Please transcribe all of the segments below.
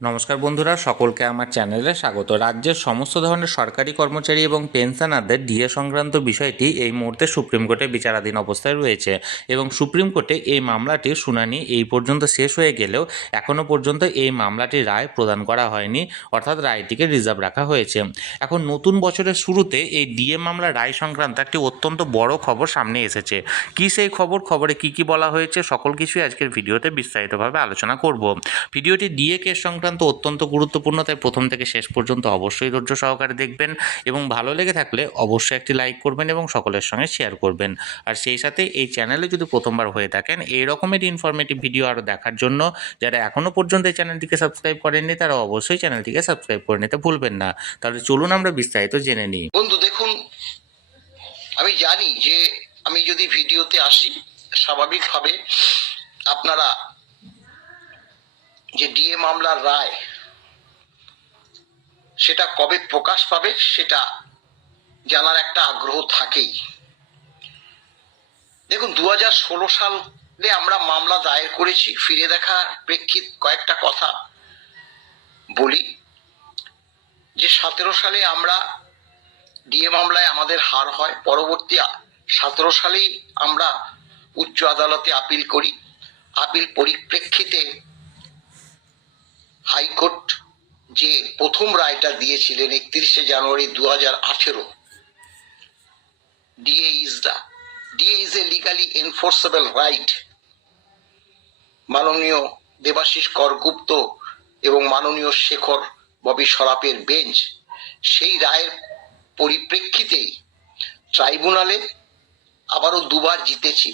নমস্কার বন্ধুরা, সকলকে আমার চ্যানেলে স্বাগত। রাজ্যের সমস্ত ধরনের সরকারি কর্মচারী এবং পেনশনারদের ডিএ সংক্রান্ত বিষয়টি এই মুহূর্তে সুপ্রিম কোর্টে বিচারাধীন অবস্থায় রয়েছে এবং সুপ্রিম কোর্টে এই মামলাটির শুনানি এই পর্যন্ত শেষ হয়ে গেলেও এখনও পর্যন্ত এই মামলাটির রায় প্রদান করা হয়নি, অর্থাৎ রায়টিকে রিজার্ভ রাখা হয়েছে। এখন নতুন বছরের শুরুতে এই ডিএ মামলার রায় সংক্রান্ত একটি অত্যন্ত বড় খবর সামনে এসেছে। কি সেই খবরে কি বলা হয়েছে, সকল কিছুই আজকের ভিডিওতে বিস্তারিতভাবে আলোচনা করব। ভিডিওটি ডিএ কেস সংক্রান্ত অত্যন্ত গুরুত্বপূর্ণ, তাই প্রথম থেকে শেষ পর্যন্ত অবশ্যই ধৈর্য সহকারে দেখবেন এবং ভালো লেগে থাকলে অবশ্যই একটি লাইক করবেন এবং সকলের সঙ্গে শেয়ার করবেন। আর সেই সাথে এই চ্যানেলে যদি প্রথমবার হয়ে থাকেন এই রকমের ইনফরমেটিভ ভিডিও আরও দেখার জন্য যারা এখনও পর্যন্ত এই চ্যানেলটিকে সাবস্ক্রাইব করেননি তারা অবশ্যই চ্যানেলটিকে সাবস্ক্রাইব করে নিতে ভুলবেন না। তাহলে চলুন আমরা বিস্তারিত জেনে নিই। বন্ধু দেখুন, আমি জানি যে আমি যদি ভিডিওতে আসি স্বাভাবিকভাবে আপনারা যে ডিএ মামলার রায় সেটা কবে প্রকাশ পাবে সেটা জানার একটা আগ্রহ থাকেই। দেখুন, 2016 সালে আমরা মামলা দায়ের করেছি। ফিরে দেখার প্রেক্ষিত কয়েকটা কথা বলি যে 17 সালে আমরা ডিএ মামলায় আমাদের হার হয়। পরবর্তী 17 সালেই আমরা উচ্চ আদালতে আপিল করি। আপিল পরিপ্রেক্ষিতে হাইকোর্ট যে প্রথম রায়টা দিয়েছিলেন 31শে জানুয়ারি 2018, DA is a legally enforceable right, মাননীয় দেবাশিস করগুপ্ত এবং মাননীয় শেখর ববি সরাফের বেঞ্চ সেই রায়ের পরিপ্রেক্ষিতেই ট্রাইব্যুনালে আবারও দুবার জিতেছি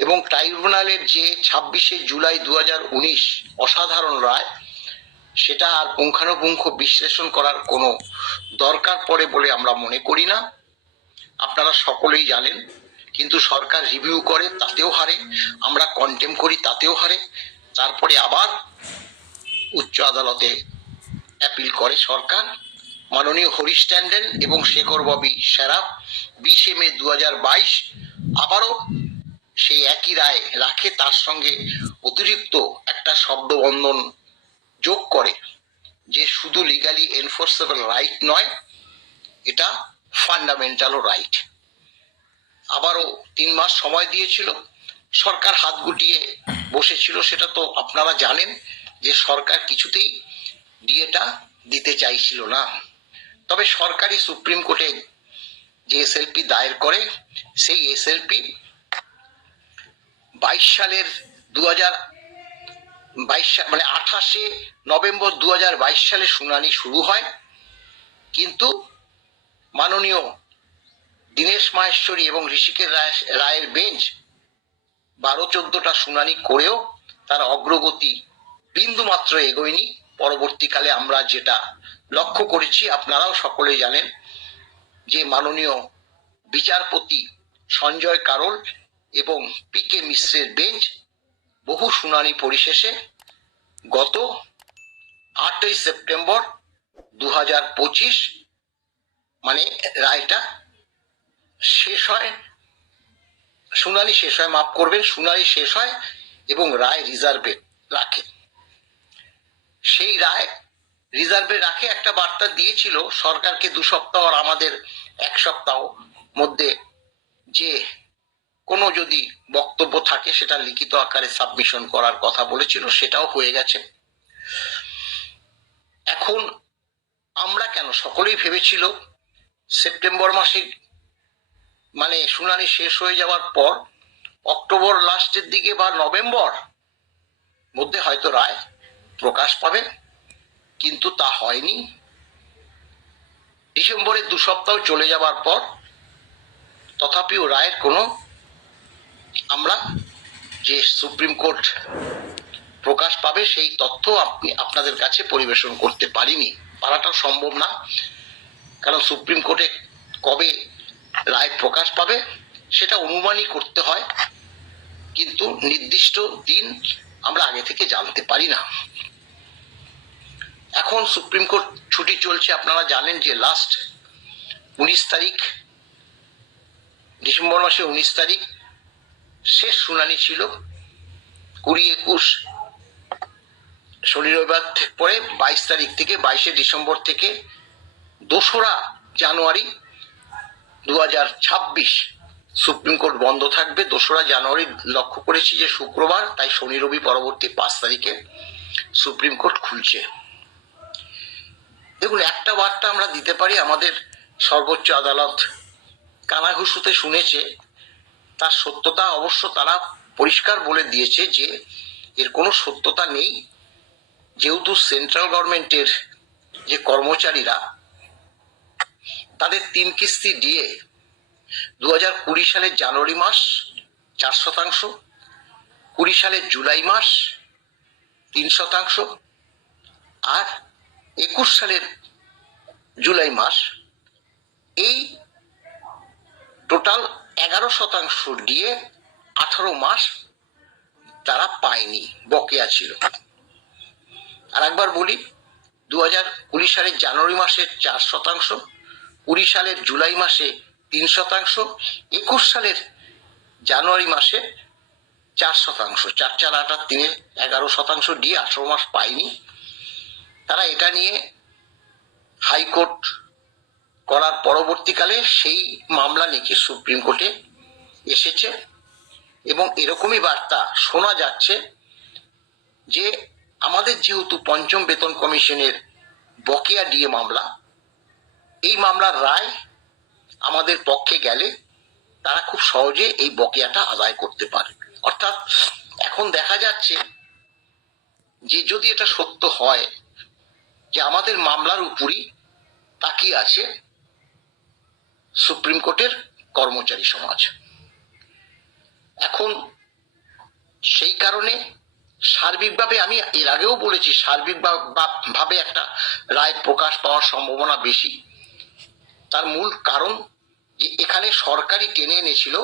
এবং ট্রাইব্যুনালের যে 26শে জুলাই 2019 অসাধারণ রায়, সেটা আর পুঙ্খানুপুঙ্খ বিশ্লেষণ করার কোনো দরকার পড়ে বলে আমরা মনে করি না। আপনারা সকলেই জানেন, কিন্তু সরকার রিভিউ করে তাতেও হারে, আমরা কন্টেম করি তাতেও হারে, তারপরে আবার উচ্চ আদালতে অ্যাপিল করে সরকার। মাননীয় হরিশ ট্যান্ডন এবং শেখর ববি সরাফ 20শে মে 2022 আবারও সেই একই রায় রাখে, তার সঙ্গে অতিরিক্ত একটা শব্দবন্ধন যোগ করে যে শুধু লিগালি এনফোর্সেবল রাইট নয়, এটা ফান্ডামেন্টালও রাইট। আবারও 3 মাস সময় দিয়েছিল, সরকার হাত গুটিয়ে বসেছিল। সেটা তো আপনারা জানেন যে সরকার কিছুতেই ডিএটা দিতে চাইছিল না। তবে সরকারি সুপ্রিম কোর্টে যে এসএলপি দায়ের করে, সেই এসএলপি 22 সালের 28শে নভেম্বর 2022 সালে শুনানি শুরু হয়, কিন্তু মাননীয় দীনেশ মাহেশ্বরী এবং ঋষিকেশ রায়ের বেঞ্চ 12-14টা শুনানি করেও তার অগ্রগতি বিন্দুমাত্র এগোয়নি। পরবর্তীকালে আমরা যেটা লক্ষ্য করেছি, আপনারাও সকলেই জানেন, যে মাননীয় বিচারপতি সঞ্জয় কারোল এবং পিকে মিশ্রের বেঞ্চ বহু শুনানি পরিশেষে গত 8ই সেপ্টেম্বর 2025 মানে রায়টা শেষ হয়, শুনানি শেষ হয়, মাফ করবেন, শুনানি শেষ হয় এবং রায় রিজার্ভে রাখে। সেই রায় রিজার্ভে রাখে একটা বার্তা দিয়েছিল সরকারকে 2 সপ্তাহ আর আমাদের 1 সপ্তাহ মধ্যে, যে কোনো যদি বক্তব্য থাকে সেটা লিখিত আকারে সাবমিশন করার কথা বলেছিল, সেটাও হয়ে গেছে। এখন আমরা কেন, সকলেই ভেবেছিল সেপ্টেম্বর মাসে মানে শুনানি শেষ হয়ে যাওয়ার পর অক্টোবর লাস্টের দিকে বা নভেম্বর মধ্যে হয়তো রায় প্রকাশ পাবে, কিন্তু তা হয়নি। ডিসেম্বরের 2 সপ্তাহ চলে যাবার পর তথাপিও রায়ের কোনো আমরা যে সুপ্রিম কোর্ট প্রকাশ পাবে সেই তথ্য আপনাদের কাছে পরিবেশন করতে পারাটা সম্ভব না, কারণ সুপ্রিম কোর্টে কবে রায় প্রকাশ পাবে সেটা অনুমানই করতে হয়, কিন্তু নির্দিষ্ট দিন আমরা আগে থেকে জানতে পারি না। এখন সুপ্রিম কোর্ট ছুটি চলছে, আপনারা জানেন যে লাস্ট 19 তারিখ, ডিসেম্বর মাসে 19 তারিখ শেষ শুনানি ছিল। 20-21 শনি রবিবার পরে 22 তারিখ থেকে 22শে ডিসেম্বর থেকে 2রা জানুয়ারি 2026 সুপ্রিম কোর্ট বন্ধ থাকবে। 2রা জানুয়ারি লক্ষ্য করেছি যে শুক্রবার, তাই শনি রবি পরবর্তী 5 তারিখে সুপ্রিম কোর্ট খুলছে। দেখুন, একটা বার্তা আমরা দিতে পারি, আমাদের সর্বোচ্চ আদালত কানাঘুষোতে শুনেছে, তার সত্যতা অবশ্য তারা পরিষ্কার বলে দিয়েছে যে এর কোনো সত্যতা নেই, যেহেতু সেন্ট্রাল গভর্নমেন্টের যে কর্মচারীরা তাদের 3 কিস্তি দিয়ে 2020 সালের জানুয়ারি মাস 4%, 20 সালের জুলাই মাস 3%, আর 21 সালের জুলাই মাস, এই টোটাল 11% দিয়ে 18 মাস তারা পায়নি, বকেয়া ছিল। আর একবার বলি, 2020 সালের জানুয়ারি মাসে 4%, 20 সালের জুলাই মাসে 3%, 21 সালের জানুয়ারি মাসে 4%, 4 4 8 আর 3 11% দিয়ে 18 মাস পায়নি। তারা এটা নিয়ে হাইকোর্ট করার পরবর্তীকালে সেই মামলা নাকি সুপ্রিম কোর্টে এসেছে, এবং এরকমই বার্তা শোনা যাচ্ছে যে আমাদের যেহেতু পঞ্চম বেতন কমিশনের বকেয়া ডিএ মামলা, এই মামলার রায় আমাদের পক্ষে গেলে তারা খুব সহজে এই বকেয়াটা আদায় করতে পারে। অর্থাৎ এখন দেখা যাচ্ছে যে যদি এটা সত্য হয় যে আমাদের মামলার উপরই তাকিয়ে আছে সুপ্রিম কোর্টের কর্মচারী সমাজ। এখন সেই কারণে সার্বিকভাবে, আমি এর আগেও বলেছি, সার্বিকভাবে একটা রায় প্রকাশ পাওয়ার সম্ভাবনা বেশি। তার মূল কারণ যে এখানে সরকারি টেনে এনেছিল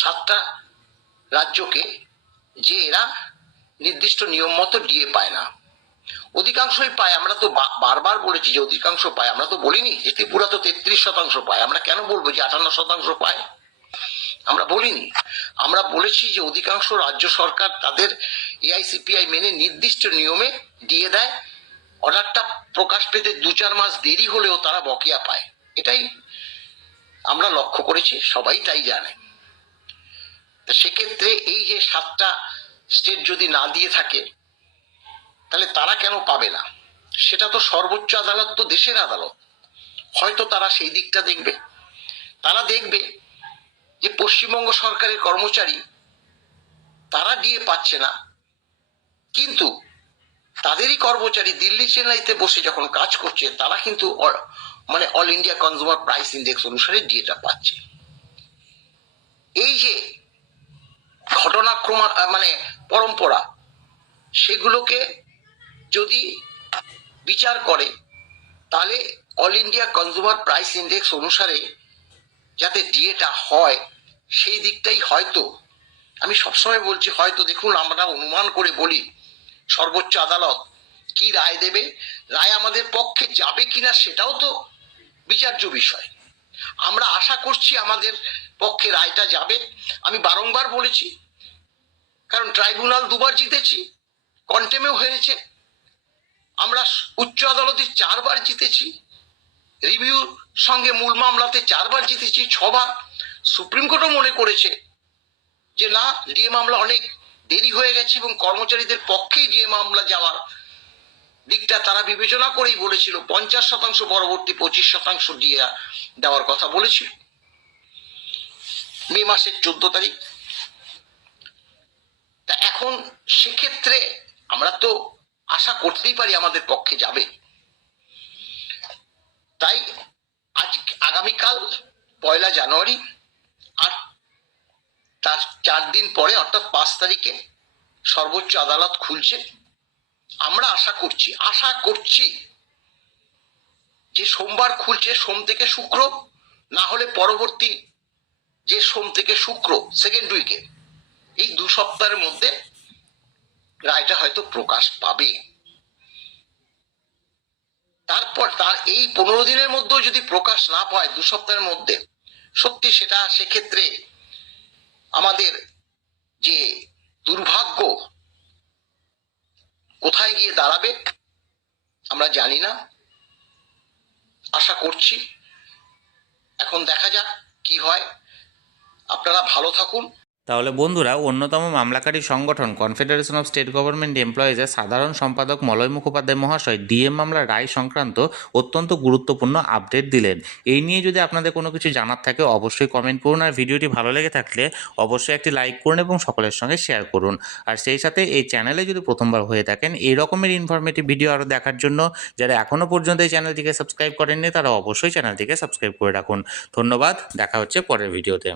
7টা রাজ্যকে, যে এরা নির্দিষ্ট নিয়ম মতো ডিএ পায় না। অধিকাংশই পায়, আমরা তো বারবার বলেছি যে অধিকাংশ পায়, আমরা তো বলিনি যে ত্রিপুরা তো 33% পায়। আমরা কেন বলবো যে 58% পায়? আমরা বলিনি। আমরা বলেছি যে অধিকাংশ রাজ্য সরকার তাদের এআইসিপিআই মেনে নির্দিষ্ট নিয়মে দিয়ে দেয়, অর্ডারটা প্রকাশ পেতে 2-4 মাস দেরি হলেও তারা বকেয়া পায়। এটাই আমরা লক্ষ্য করেছি, সবাই তাই জানে। সেক্ষেত্রে এই যে 7টা স্টেট যদি না দিয়ে থাকে, তাহলে তারা কেন পাবে না? সেটা তো সর্বোচ্চ আদালত, তো দেশের আদালত, হয়তো তারা সেই দিকটা দেখবে। তারা দেখবে যে পশ্চিমবঙ্গ সরকারের কর্মচারী তারা ডিএ পাচ্ছে না, কিন্তু তাদেরই কর্মচারী দিল্লি চেন্নাইতে বসে যখন কাজ করছে তারা কিন্তু মানে all India consumer price index অনুসারে ডিএটা পাচ্ছে। এই যে ঘটনাক্রম মানে পরম্পরা, সেগুলোকে যদি বিচার করে তাহলে all India consumer price index অনুসারে যাতে ডিএটা হয় সেই দিকটাই হয়তো, আমি সবসময় বলছি হয়তো, দেখুন আমরা অনুমান করে বলি সর্বোচ্চ আদালত কি রায় দেবে, রায় আমাদের পক্ষে যাবে কিনা সেটাও তো বিচার্য বিষয়। আমরা আশা করছি আমাদের পক্ষে রায়টা যাবে। আমি বারংবার বলেছি, কারণ ট্রাইব্যুনাল 2বার জিতেছি, কন্টেমেও হয়েছে, আমরা উচ্চ আদালতে 4বার জিতেছি, রিভিউর সঙ্গে মূল মামলাতে 4বার জিতেছি, 6বার। সুপ্রিম কোর্টও মনে করেছে যে না, ডিএ মামলা অনেক দেরি হয়ে গেছে, এবং কর্মচারীদের পক্ষেই ডিএ মামলা যাওয়ার দিকটা তারা বিবেচনা করেই বলেছিল 50% পরবর্তী 25% ডিএ দেওয়ার কথা বলেছিল মে মাসের 14 তারিখ। তা এখন সেক্ষেত্রে আমরা তো আশা করতেই পারি আমাদের পক্ষে যাবে। তাই আজ আগামীকাল 1 জানুয়ারি, আর তার 4 দিন পরে অর্থাৎ 5 তারিখে সর্বোচ্চ আদালত খুলছে। আমরা আশা করছি যে সোমবার খুলছে, সোম থেকে শুক্র, না হলে পরবর্তী যে সোম থেকে শুক্র সেকেন্ড উইকে, এই 2 সপ্তাহের মধ্যে রায়টা হয়তো প্রকাশ পাবে। তারপর তার এই 15 দিনের মধ্যেও যদি প্রকাশ না পায় 2 সপ্তাহের মধ্যে, সত্যি সেটা সেক্ষেত্রে আমাদের যে দুর্ভাগ্য, কোথায় গিয়ে দাঁড়াবে আমরা জানি না, আশা করছি। এখন দেখা যাক কি হয়। আপনারা ভালো থাকুন। তাহলে বন্ধুরা, অন্যতম মামলাকারী সংগঠন কনফেডারেশন অফ স্টেট গভর্নমেন্ট এমপ্লয়িজের সাধারণ সম্পাদক মলয় মুখোপাধ্যায় মহাশয় ডিএম মামলার রায় সংক্রান্ত অত্যন্ত গুরুত্বপূর্ণ আপডেট দিলেন। এই নিয়ে যদি আপনাদের কোনো কিছু জানার থাকে অবশ্যই কমেন্ট করুন, আর ভিডিওটি ভালো লেগে থাকলে অবশ্যই একটি লাইক করুন এবং সকলের সঙ্গে শেয়ার করুন। আর সেই সাথে এই চ্যানেলে যদি প্রথমবার হয়ে থাকেন এই রকমের ইনফরমেটিভ ভিডিও আরও দেখার জন্য যারা এখনও পর্যন্ত এই চ্যানেলটিকে সাবস্ক্রাইব করেননি তারা অবশ্যই চ্যানেলটিকে সাবস্ক্রাইব করে রাখুন। ধন্যবাদ, দেখা হচ্ছে পরের ভিডিওতে।